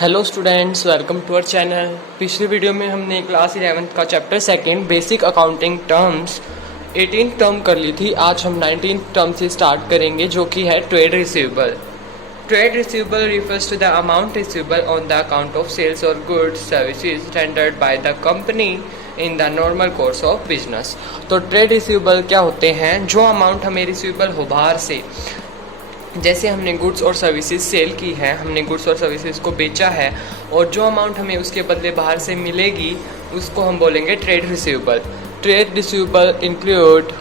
Hello students, welcome to our channel. पिछली video में हमने क्लास 11th का chapter second basic accounting terms 18th term कर ली थी। आज हम 19th टर्म से स्टार्ट करेंगे, जो कि है trade receivable. Trade receivable refers to the amount receivable on the account of sales or goods services rendered by the company in the normal course of business। तो ट्रेड रिसीवेबल क्या होते हैं? जो अमाउंट हमें रिसीवेबल हो बाहर से, जैसे हमने गुड्स और सर्विसेज सेल की है, हमने गुड्स और सर्विसेज को बेचा है, और जो अमाउंट हमें उसके बदले बाहर से मिलेगी उसको हम बोलेंगे trade receivable. Trade receivable include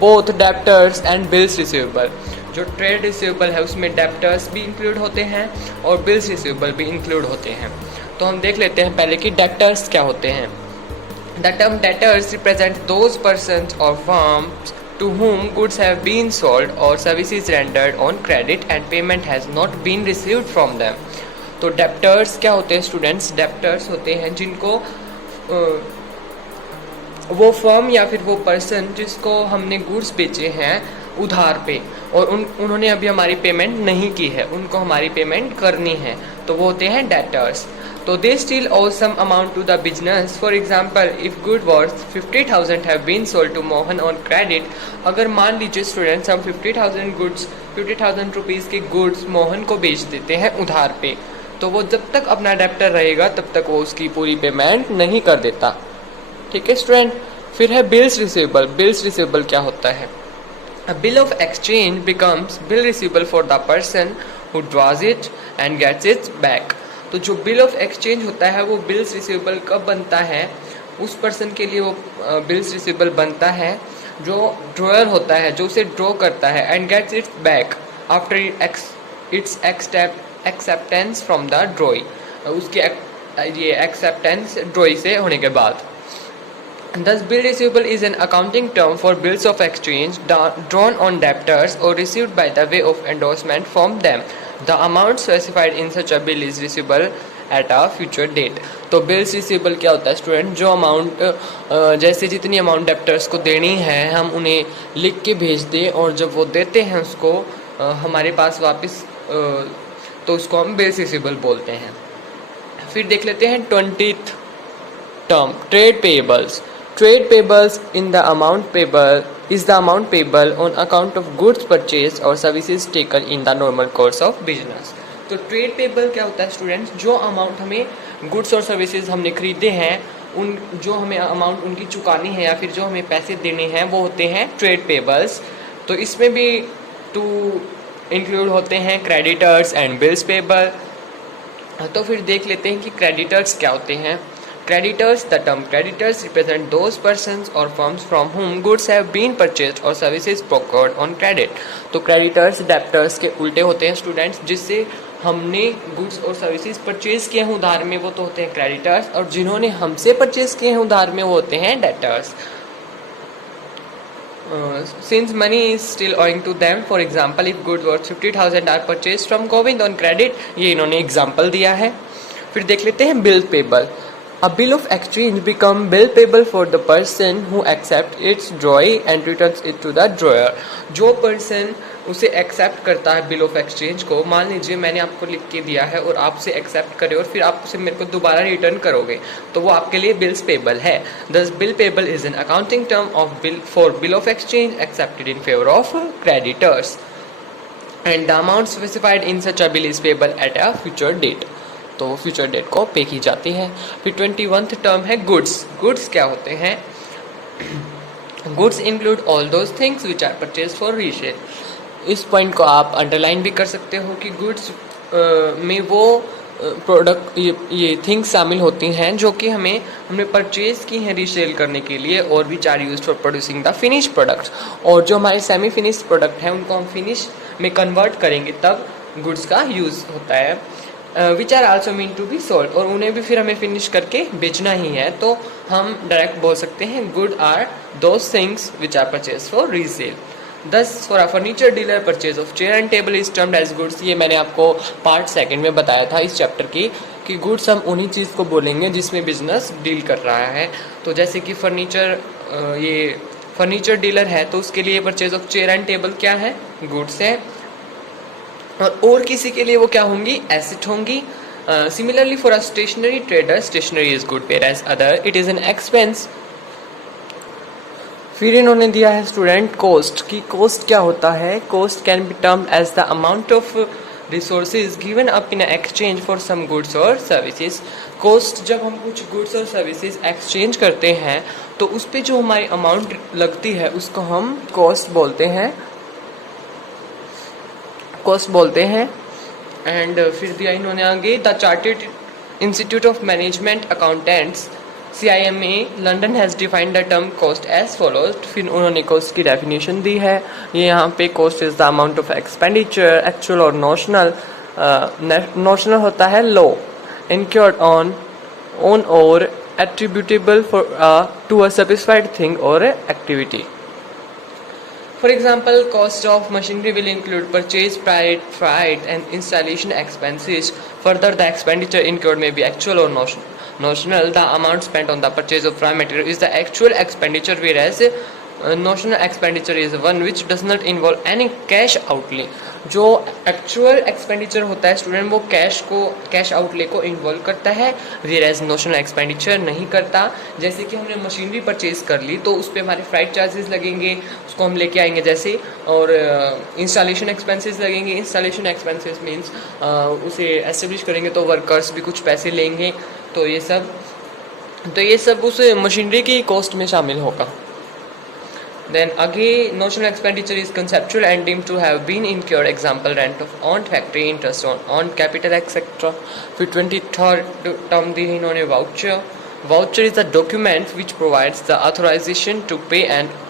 both debtors and bills receivable. जो ट्रेड रिसीवेबल है उसमें डेप्टर्स भी इंक्लूड होते हैं और बिल्स रिसीवेबल भी इंक्लूड होते हैं। तो हम देख लेते हैं पहले कि डेप्टर्स क्या होते हैं। The term debtors represent those persons और firms to whom goods have been sold or services rendered on credit and payment has not been received from them। तो डेप्टर्स क्या होते हैं स्टूडेंट्स? डेप्टर्स होते हैं जिनको वो फर्म या फिर वो पर्सन जिसको हमने गुड्स बेचे हैं उधार पे, और उन्होंने अभी हमारी पेमेंट नहीं की है, उनको हमारी पेमेंट करनी है, तो वो होते हैं डेप्टर्स। तो they still owe some amount to the business। For example, if good worth 50,000 have been sold to Mohan on credit। अगर मान लीजिए स्टूडेंट्स हम 50,000 रुपीज़ के गुड्स मोहन को बेच देते हैं उधार पे, तो वो जब तक अपना डेप्टर रहेगा तब तक वो उसकी पूरी पेमेंट नहीं कर देता। ठीक है स्टूडेंट। फिर है बिल्स रिसीवेबल। बिल्स रिसीवेबल क्या होता है? A bill of exchange becomes bill receivable for the person who draws it and gets it back। तो जो बिल ऑफ एक्सचेंज होता है वो बिल्स रिसीवेबल कब बनता है? उस पर्सन के लिए वो बिल्स रिसीवेबल बनता है जो ड्रॉयर होता है, जो उसे ड्रॉ करता है, and gets its back after its acceptance from the drawee. उसकी ये एक्सेप्टेंस ड्रॉई से होने के बाद। Thus, bill receivable is an accounting term for bills of exchange drawn on debtors or received by the way of endorsement from them। The amount specified in such a bill is receivable at a future date। तो bills receivable क्या होता है student? जो amount जैसे जितनी amount debtors को देनी है हम उन्हें लिख के भेज दें, और जब वो देते हैं उसको हमारे पास वापस, तो उसको हम बिल्स रिसीवेबल बोलते हैं। फिर देख लेते हैं 20th term, trade payables. Trade payables in the amount payable is the amount payable on account of goods purchased or services taken in the normal course of business। तो ट्रेड पेबल क्या होता है स्टूडेंट्स? जो amount हमें goods और services हमने खरीदे हैं, उन जो हमें अमाउंट उनकी चुकानी है या फिर जो हमें पैसे देने हैं वो होते हैं ट्रेड पेबल्स। तो इसमें भी टू इंक्लूड होते हैं क्रेडिटर्स एंड बिल्स पेबल। तो फिर देख लेते हैं कि क्रेडिटर्स क्या होते हैं। Creditors, the term creditors represent those persons or firms from whom goods have been purchased or services procured on credit। तो creditors debtors के उल्टे होते हैं स्टूडेंट्स, जिससे हमने गुड्स और सर्विसेज परचेज किए हैं उधार में, वो तो होते हैं क्रेडिटर्स, और जिन्होंने हमसे परचेज किए हैं उधार में वो होते हैं debtors. Since money is still owing to them, for example, if goods worth 50,000 are purchased from Govind on credit, ये इन्होंने एग्जाम्पल दिया है। फिर देख लेते हैं bill payable. A bill of exchange become bill payable for the person who accepts its drawing and returns it to the drawer। जो person उसे एक्सेप्ट करता है बिल ऑफ एक्सचेंज को, मान लीजिए मैंने आपको लिख के दिया है और आप उसे एक्सेप्ट करे और फिर आप उसे मेरे को दोबारा रिटर्न करोगे, तो वो आपके लिए बिल्स पेबल है। Thus bill payable is an accounting term of bill for bill of exchange accepted in favor of creditors and the amount specified in such a bill is payable at a future date। तो future date को पे की जाती है। फिर 21th term है goods. Goods क्या होते हैं? Goods include all those things which are purchase for resale. इस पॉइंट को आप अंडरलाइन भी कर सकते हो कि गुड्स में वो प्रोडक्ट ये थिंग्स शामिल होती हैं जो कि हमने परचेज की हैं रीसेल करने के लिए, और which are used for producing the finish products. और जो हमारे सेमी फिनिश प्रोडक्ट हैं उनको हम फिनिश में कन्वर्ट करेंगे तब गुड्स का यूज़ होता है। Which are also mean to be sold, और उन्हें भी फिर हमें फिनिश करके बेचना ही है, तो हम डायरेक्ट बोल सकते हैं good are those things which are purchase for resale. Thus for a furniture dealer purchase of chair and table is termed as goods. ये मैंने आपको पार्ट सेकंड में बताया था इस चैप्टर की, कि गुड्स हम उन्हीं चीज़ को बोलेंगे जिसमें बिजनेस डील कर रहा है। तो जैसे कि फर्नीचर डीलर है तो उसके लिए purchase of chair and table क्या है? गुड्स है। और किसी के लिए वो क्या होंगी, एसेट होंगी। Similarly for a stationery trader, stationery is good whereas other it is an expense. फिर इन्होंने दिया है स्टूडेंट कॉस्ट की कॉस्ट क्या होता है। Cost can be termed as the amount of resources given up in exchange for some goods और services. Cost, जब हम कुछ गुड्स और सर्विसेज एक्सचेंज करते हैं तो उस पर जो हमारी अमाउंट लगती है उसको हम कॉस्ट बोलते हैं, कॉस्ट बोलते हैं। एंड फिर दिया इन्होंने आगे the chartered institute of management accountants CIMA London has defined the term cost as follows. फिर उन्होंने कॉस्ट की डेफिनेशन दी है। ये यहाँ पे cost is the amount of expenditure actual और नोशनल। नोशनल होता है लो इनक्योर्ड ऑन और attributable to a specified thing और activity. For example, cost of machinery will include purchase, freight and installation expenses. Further, the expenditure incurred may be actual or notional. The amount spent on the purchase of raw material is the actual expenditure, whereas notional expenditure is one which does not involve any cash outlay. जो actual expenditure होता है student वो cash outlay को involve करता है, whereas notional expenditure नहीं करता। जैसे कि हमने मशीनरी परचेज कर ली तो उस पर हमारे फ्राइट चार्जेस लगेंगे, उसको हम लेके आएंगे जैसे, और इंस्टॉलेशन एक्सपेंसेस लगेंगे। इंस्टॉलेशन एक्सपेंसेस मीन्स उसे एस्टेब्लिश करेंगे तो वर्कर्स भी कुछ पैसे लेंगे, तो ये सब उस मशीनरी की कॉस्ट में शामिल होगा। Then again, notional expenditure is conceptual and deemed to have been incurred. Example, rent of owned factory, interest on owned capital, etc. फिर 23rd term दी है इन्होंने voucher. Voucher is a document which provides the authorization to pay and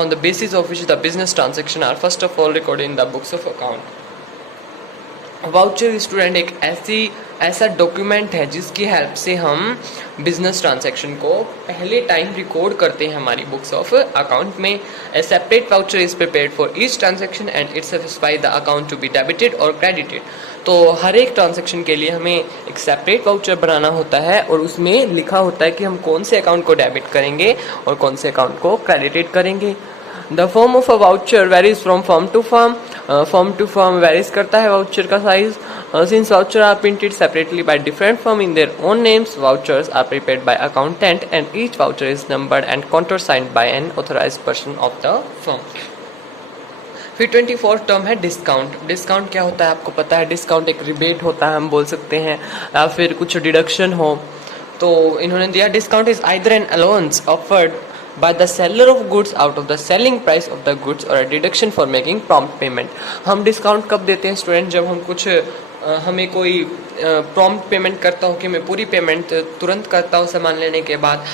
on the basis of which the business transaction are first of all recorded in the books of account. Voucher student एक ऐसा document है जिसकी help से हम business transaction को पहले time record करते हैं हमारी बुक्स ऑफ अकाउंट में। A separate voucher is prepared for each transaction and it satisfy the account to be debited और क्रेडिटेड। तो हर एक ट्रांजैक्शन के लिए हमें एक सेपरेट वाउचर बनाना होता है और उसमें लिखा होता है कि हम कौन से अकाउंट को डेबिट करेंगे और कौन से अकाउंट को क्रेडिटेड करेंगे। The form of a voucher varies from firm to firm. Firm to firm varies करता है वाउचर का size. Since voucher are printed separately by different firm in their own names, vouchers are prepared by accountant and each voucher is numbered and countersigned by an authorised person of the firm. फिर 24th term है discount. Discount क्या होता है आपको पता है, discount एक rebate होता है हम बोल सकते हैं, या फिर कुछ डिडक्शन हो। तो इन्होंने दिया discount is either an allowance offered by the seller of goods out of the selling price of the goods or a deduction for making prompt payment। हम डिस्काउंट कब देते हैं स्टूडेंट, जब हम कुछ हमें कोई प्रॉम्प्ट पेमेंट करता हो कि मैं पूरी पेमेंट तुरंत करता हूँ सामान लेने के बाद,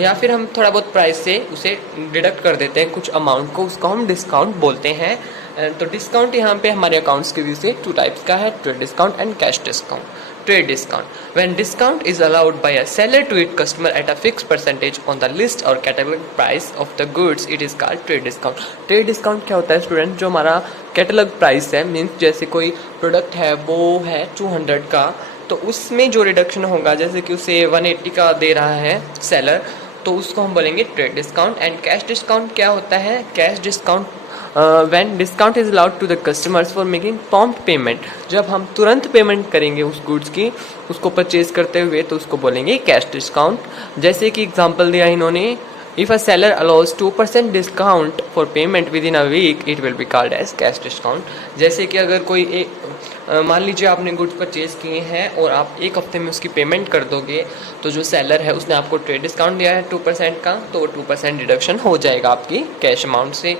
या फिर हम थोड़ा बहुत प्राइस से उसे डिडक्ट कर देते हैं कुछ अमाउंट को, उसको हम डिस्काउंट बोलते हैं। तो डिस्काउंट यहाँ पे हमारे अकाउंट्स के व्यू से 2 टाइप्स का है, trade discount and cash discount. Trade discount, when discount is allowed by a seller to its customer at a fixed percentage on the list or catalog price of the goods, it is called trade discount। trade discount क्या होता है student, जो हमारा catalogue price है, means जैसे कोई product है वो है 200 का, तो उसमें जो रिडक्शन होगा, जैसे कि उसे 180 का दे रहा है सेलर, तो उसको हम बोलेंगे trade discount. And cash discount क्या होता है, cash discount when discount is allowed to the customers for making prompt payment, जब हम तुरंत पेमेंट करेंगे उस गुड्स की, उसको परचेज करते हुए, तो उसको बोलेंगे कैश डिस्काउंट। जैसे कि एग्जांपल दिया इन्होंने, if a seller allows 2% discount for payment with in a week it will be called as cash discount. जैसे कि अगर कोई मान लीजिए आपने गुड्स परचेज किए हैं और आप एक हफ्ते में उसकी पेमेंट कर दोगे, तो जो सेलर है उसने आपको ट्रेड डिस्काउंट दिया है 2% का, तो वो 2% डिडक्शन हो जाएगा आपकी कैश अमाउंट से।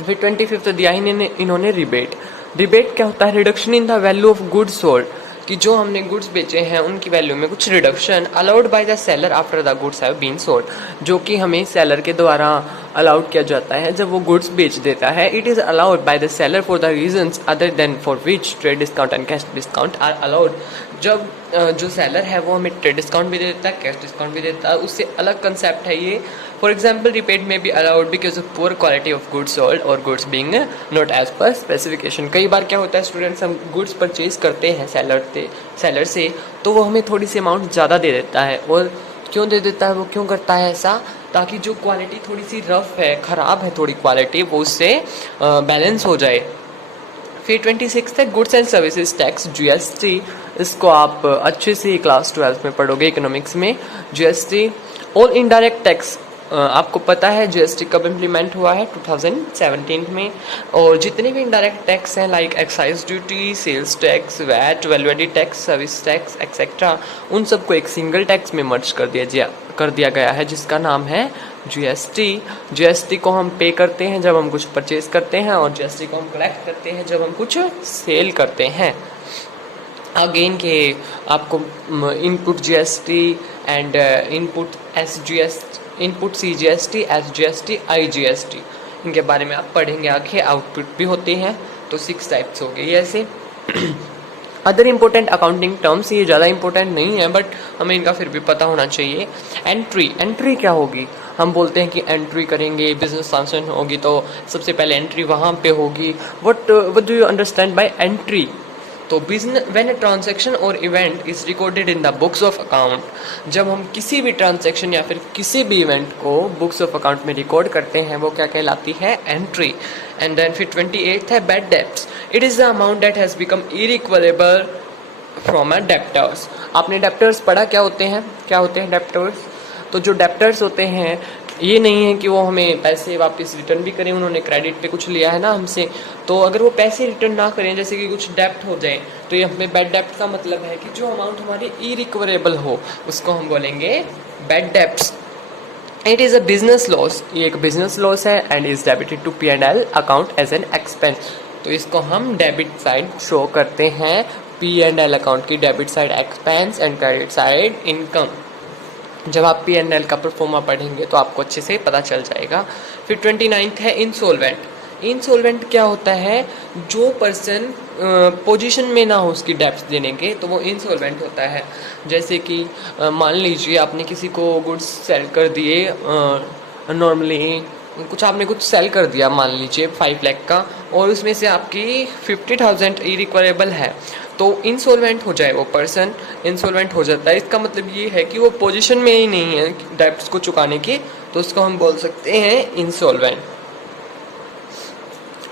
फिर 25th दिया इन्होंने रिबेट। रिबेट क्या होता है, reduction in the value of goods sold, कि जो हमने गुड्स बेचे हैं उनकी वैल्यू में कुछ reduction allowed by the seller after the goods have been sold, जो कि हमें सेलर के द्वारा अलाउड किया जाता है जब वो गुड्स बेच देता है। It is allowed by the seller for the reasons other than for which trade discount and cash discount are allowed. जब जो सेलर है वो हमें ट्रेड डिस्काउंट भी देता है, कैश डिस्काउंट भी देता है, उससे अलग कंसेप्ट है ये। For example, rebate may be allowed because of poor quality of goods sold और goods being not as per specification. कई बार क्या होता है स्टूडेंट्स, हम गुड्स परचेज करते हैं सेलर से, तो वो हमें थोड़ी सी अमाउंट ज़्यादा दे देता है। और क्यों दे देता है, वो क्यों करता है ऐसा, ताकि जो क्वालिटी थोड़ी सी रफ है, ख़राब है थोड़ी क्वालिटी, वो उससे बैलेंस हो जाए। फिर 26 है goods and services tax GST. इसको आप अच्छे से क्लास 12 में पढ़ोगे इकोनॉमिक्स में। जीएसटी ऑल इनडायरेक्ट टैक्स, आपको पता है जीएसटी कब इम्प्लीमेंट हुआ है, 2017 में। और जितने भी इनडायरेक्ट टैक्स हैं like excise duty, sales tax, VAT, value added tax, service tax etcetera, उन सबको एक सिंगल टैक्स में मर्ज कर दिया गया है जिसका नाम है जीएसटी। जीएसटी को हम पे करते हैं जब हम कुछ परचेज करते हैं, और जीएसटी को हम कलेक्ट करते हैं जब हम कुछ सेल करते हैं। अगेन के आपको input GST and input SGST, input CGST, SGST, IGST, इनके बारे में आप पढ़ेंगे आगे। आउटपुट भी होते हैं, तो 6 टाइप्स हो गए ऐसे। अदर इम्पोर्टेंट अकाउंटिंग टर्म्स, ये ज़्यादा इम्पोर्टेंट नहीं है बट हमें इनका फिर भी पता होना चाहिए। एंट्री, एंट्री क्या होगी? हम बोलते हैं कि एंट्री करेंगे, बिजनेस ट्रांजेक्शन होगी तो सबसे पहले एंट्री वहाँ पे होगी। What do you understand by entry? तो बिजनेस व्हेन अ ट्रांजैक्शन और event is recorded in the books of account, जब हम किसी भी ट्रांजैक्शन या फिर किसी भी इवेंट को बुक्स ऑफ अकाउंट में रिकॉर्ड करते हैं, वो क्या कहलाती है? एंट्री। एंड देन फिर 28 है bad debts. It is the amount that has become irrecoverable from a debtors. आपने डेप्टर्स पढ़ा, क्या होते हैं? क्या होते हैं डेप्टर्स? तो जो डेप्टर्स होते हैं ये नहीं है कि वो हमें पैसे वापस रिटर्न भी करें, उन्होंने क्रेडिट पे कुछ लिया है ना हमसे, तो अगर वो पैसे रिटर्न ना करें, जैसे कि कुछ डेप्ट हो जाए, तो ये हमें बैड डेप्ट का मतलब है कि जो अमाउंट हमारी इरिकवरेबल हो उसको हम बोलेंगे bad debts. It is a business loss, ये एक बिजनेस लॉस है and is debited to P&L account as an expense. तो इसको हम डेबिट साइड शो करते हैं, P&L अकाउंट की debit side expense and credit side income. जब आप P&L का परफॉर्मा पढ़ेंगे तो आपको अच्छे से पता चल जाएगा। फिर 29 है इंसॉल्वेंट। इंसॉल्वेंट क्या होता है? जो पर्सन पोजीशन में ना हो उसकी डेब्ट्स देने के, तो वो इंसॉल्वेंट होता है। जैसे कि मान लीजिए आपने किसी को गुड्स सेल कर दिए, नॉर्मली आपने कुछ सेल कर दिया, मान लीजिए 5 लाख का, और उसमें से आपकी 50,000 इरिक्वरेबल है, तो इंसॉल्वेंट हो जाए वो पर्सन, इंसॉल्वेंट हो जाता है। इसका मतलब ये है कि वो पोजीशन में ही नहीं है डेब्ट्स को चुकाने की, तो उसको हम बोल सकते हैं इंसॉल्वेंट।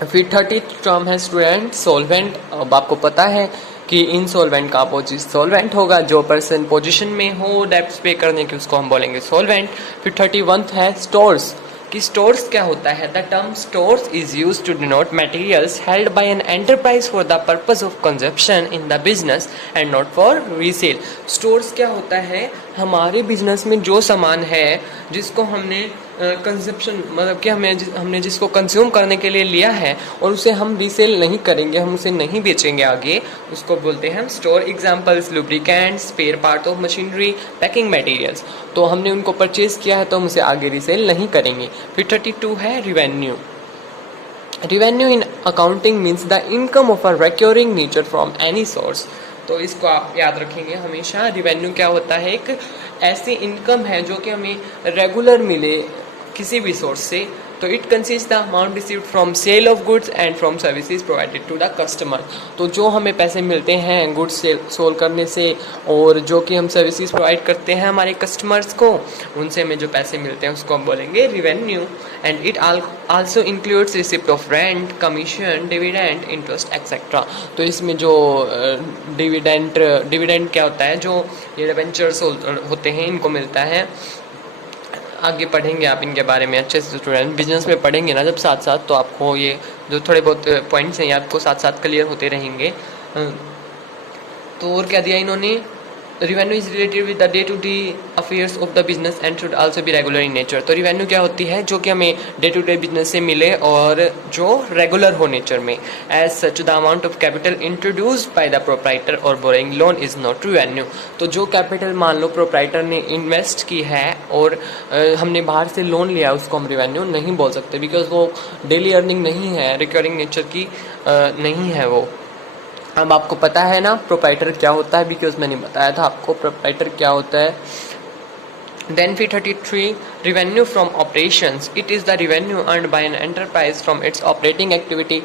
फिर 30 टर्म है स्टूडेंट सॉल्वेंट। अब आपको पता है कि इंसॉल्वेंट का अपोजिट सॉल्वेंट होगा, जो पर्सन पोजीशन में हो डेब्ट्स पे करने की उसको हम बोलेंगे सॉल्वेंट। फिर 31 है स्टोर्स। कि स्टोर्स क्या होता है? The term stores is used to denote materials held by an enterprise for the purpose of consumption in the business and not for resale. Stores क्या होता है? हमारे बिजनेस में जो सामान है जिसको हमने कंजप्शन मतलब कि हमने जिसको कंज्यूम करने के लिए लिया है और उसे हम रीसेल नहीं करेंगे, हम उसे नहीं बेचेंगे आगे, उसको बोलते हैं हम store. Examples lubricants, spare part of machinery, packing materials. तो हमने उनको परचेज किया है तो हम उसे आगे रीसेल नहीं करेंगे। फिर 32 है revenue. Revenue in accounting means the income of a recurring nature from any source. तो इसको आप याद रखेंगे हमेशा। रिवेन्यू क्या होता है? एक ऐसी इनकम है जो कि हमें रेगुलर मिले किसी भी सोर्स से। तो it consist the amount received from sale of goods and from services provided to the customer. तो जो हमें पैसे मिलते हैं गुड्स सेल करने से, और जो कि हम सर्विसेज प्रोवाइड करते हैं हमारे कस्टमर्स को, उनसे हमें जो पैसे मिलते हैं उसको हम बोलेंगे revenue. And it also includes receipt of rent, commission, dividend, interest etcetera. तो इसमें जो डिविडेंड क्या होता है? जो ये डिबेंचर्स होते हैं इनको मिलता है। आगे पढ़ेंगे आप इनके बारे में अच्छे से। स्टूडेंट बिजनेस में पढ़ेंगे ना जब साथ साथ, तो आपको ये जो थोड़े बहुत पॉइंट्स हैं ये आपको साथ साथ क्लियर होते रहेंगे। तो और क्या दिया इन्होंने? Revenue is related with the day to day affairs of the business and should also be regular in nature. तो रिवेन्यू क्या होती है? जो कि हमें डे टू डे बिजनेस से मिले और जो रेगुलर हो नेचर में। As such the amount of capital introduced by the proprietor और borrowing loan is not revenue. तो जो कैपिटल मान लो प्रोप्राइटर ने इन्वेस्ट की है और हमने बाहर से लोन लिया, उसको हम रिवेन्यू नहीं बोल सकते, बिकॉज वो डेली अर्निंग नहीं है, रिकरिंग नेचर की नहीं है वो। अब आपको पता है ना प्रोप्राइटर क्या होता है, बिकॉज मैंने बताया था आपको प्रोप्राइटर क्या होता है। देन फिर 33 revenue from operations. It is the revenue earned by an enterprise from its operating activity.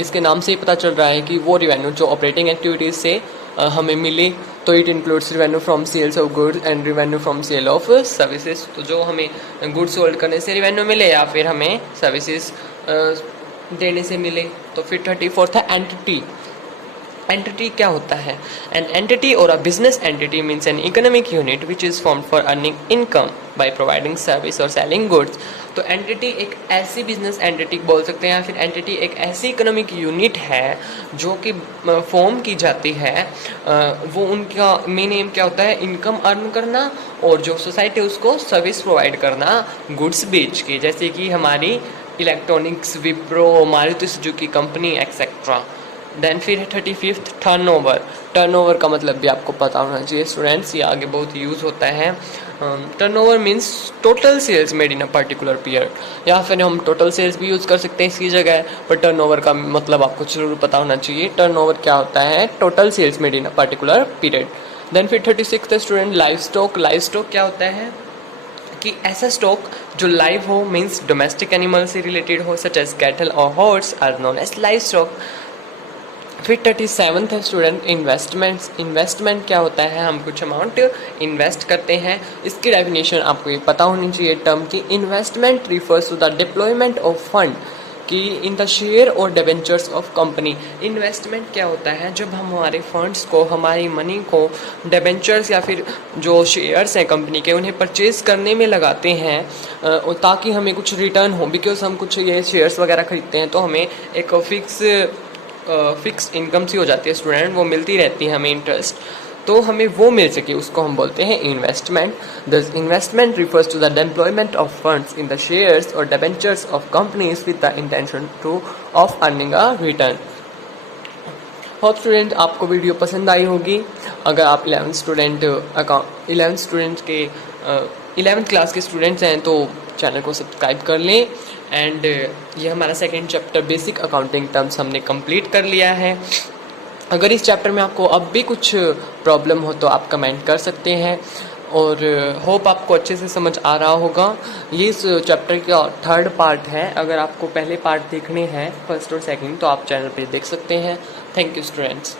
इसके नाम से ही पता चल रहा है कि वो revenue जो operating activities से हमें मिले, तो it includes revenue from sales of goods and revenue from sale of services. तो जो हमें गुड्स सोल्ड करने से रिवेन्यू मिले या फिर हमें सर्विसेज देने से मिले। तो फिर 34th है एंटिटी। एंटिटी क्या होता है? एन एंटिटी और a business entity means an economic unit which is formed for earning income by providing service और सेलिंग गुड्स। तो एंटिटी एक ऐसी बिजनेस एंटिटी बोल सकते हैं, या फिर एंटिटी एक ऐसी इकोनॉमिक यूनिट है जो कि फॉर्म की जाती है। वो उनका मेन एम क्या होता है? इनकम अर्न करना, और जो सोसाइटी उसको सर्विस प्रोवाइड करना गुड्स बेच के, जैसे कि हमारी electronics, Wipro, Maruti Suzuki company etcetera. Then फिर है 35th टर्नओवर। टर्नओवर का मतलब भी आपको पता होना चाहिए स्टूडेंट्स, ये आगे बहुत यूज़ होता है। Turnover means total sales made in a particular period, या फिर हम टोटल सेल्स भी यूज़ कर सकते हैं इसकी जगह, पर टर्नओवर का मतलब आपको जरूर पता होना चाहिए। टर्नओवर क्या होता है? Total sales made in a particular period. Then फिर 36th student live stock. Live stock क्या होता है? कि ऐसा स्टॉक जो लाइव हो, मीन्स डोमेस्टिक एनिमल से रिलेटेड हो, सच एज कैटल और horse are known as live stock. फिर 37th है स्टूडेंट इन्वेस्टमेंट्स। इन्वेस्टमेंट क्या होता है? हम कुछ अमाउंट इन्वेस्ट करते हैं। इसकी डेफिनेशन आपको ये पता होनी चाहिए टर्म की। Investment refers to the deployment of fund कि इन द शेयर और डिबेंचर्स ऑफ कंपनी। इन्वेस्टमेंट क्या होता है? जब हम हमारे फंड्स को, हमारी मनी को डिबेंचर्स या फिर जो शेयर्स हैं कंपनी के, उन्हें परचेज करने में लगाते हैं ताकि हमें कुछ रिटर्न हो। बिकॉज हम कुछ ये शेयर्स वगैरह खरीदते हैं तो हमें एक फिक्स इनकम सी हो जाती है स्टूडेंट, वो मिलती रहती है हमें इंटरेस्ट, तो हमें वो मिल सके, उसको हम बोलते हैं investment. This investment refers to the employment of funds in the shares और debentures of companies with the intention of earning a return. Hope student आपको वीडियो पसंद आई होगी। अगर आप 11th क्लास के स्टूडेंट्स हैं तो चैनल को सब्सक्राइब कर लें। एंड ये हमारा second chapter basic accounting terms हमने कंप्लीट कर लिया है। अगर इस चैप्टर में आपको अब भी कुछ प्रॉब्लम हो तो आप कमेंट कर सकते हैं, और होप आपको अच्छे से समझ आ रहा होगा। ये इस चैप्टर का 3rd पार्ट है। अगर आपको पहले पार्ट देखने हैं, 1st और 2nd, तो आप चैनल पे देख सकते हैं। Thank you students.